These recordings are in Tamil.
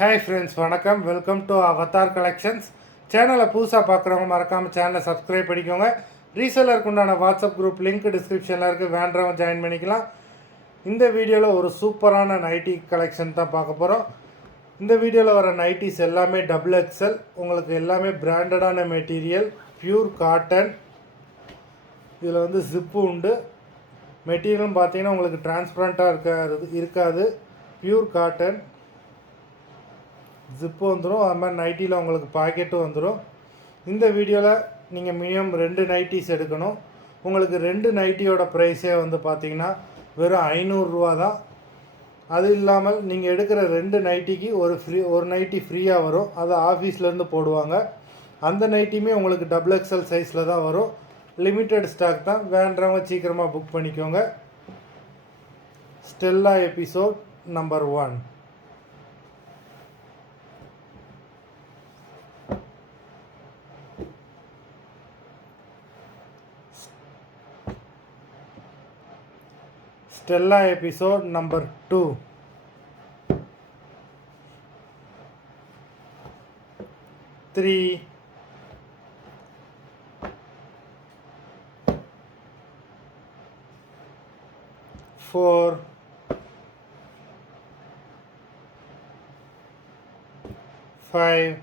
ஹாய் ஃப்ரெண்ட்ஸ், வணக்கம். Welcome to Avatar collections. சேனலை புதுசாக பார்க்குறவங்க மறக்காமல் சேனலை சப்ஸ்கிரைப் பண்ணிக்கோங்க. ரீசெல்லருக்கு உண்டான வாட்ஸ்அப் குரூப் லிங்க் டிஸ்கிரிப்ஷனில் இருக்குது, வேண்டவங்க ஜாயின் பண்ணிக்கலாம். இந்த வீடியோவில் ஒரு சூப்பரான நைட்டி கலெக்ஷன் தான் பார்க்க போகிறோம். இந்த வீடியோவில் வர நைட்டிஸ் எல்லாமே டபுள் எக்ஸல், உங்களுக்கு எல்லாமே பிராண்டடான மெட்டீரியல், பியூர் காட்டன். இதில் வந்து ஜிப்பு உண்டு. மெட்டீரியலும் பார்த்தீங்கன்னா உங்களுக்கு டிரான்ஸ்பரண்ட்டாக இருக்காது. பியூர் காட்டன் ஜிப்பு வந்துடும். அது மாதிரி நைட்டியில் உங்களுக்கு பாக்கெட்டும் வந்துடும். இந்த வீடியோவில் நீங்கள் மினிமம் 2 நைட்டிஸ் எடுக்கணும். உங்களுக்கு 2 நைட்டியோட ப்ரைஸே வந்து பார்த்திங்கன்னா வெறும் 500 ரூபா தான். அது இல்லாமல் நீங்கள் எடுக்கிற 2 நைட்டிக்கு ஒரு நைட்டி ஃப்ரீயாக வரும். அது ஆஃபீஸ்லேருந்து போடுவாங்க. அந்த நைட்டியுமே உங்களுக்கு டபுள் எக்ஸல் சைஸில் தான் வரும். லிமிட்டட் ஸ்டாக் தான், வேண்டவங்க சீக்கிரமாக புக் பண்ணிக்கோங்க. Stella episode number 1. Stella episode number 2. 3. 4. 5.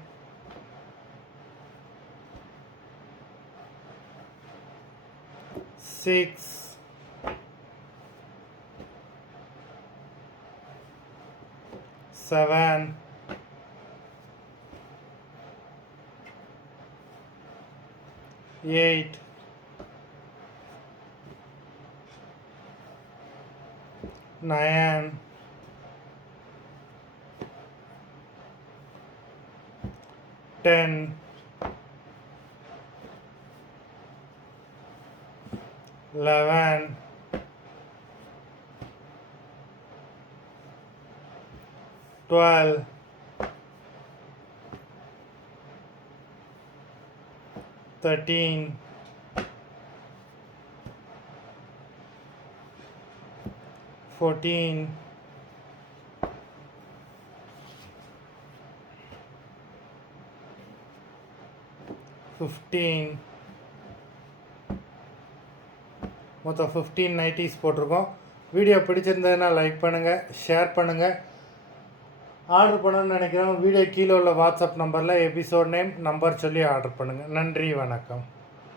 6. 7. 8. 9. 10. 11. 12. 13. 14. 15. மொத்தம் 15 நைட்டிஸ் போட்டிருக்கோம். வீடியோ பிடிச்சிருந்ததுன்னா லைக் பண்ணுங்கள், ஷேர் பண்ணுங்கள். ஆர்டர் பண்ணணும்னு நினைக்கிறவங்க வீடியோ கீழே உள்ள வாட்ஸ்அப் நம்பரில் எபிசோட் நேம் நம்பர் சொல்லி ஆர்டர் பண்ணுங்கள். நன்றி, வணக்கம்.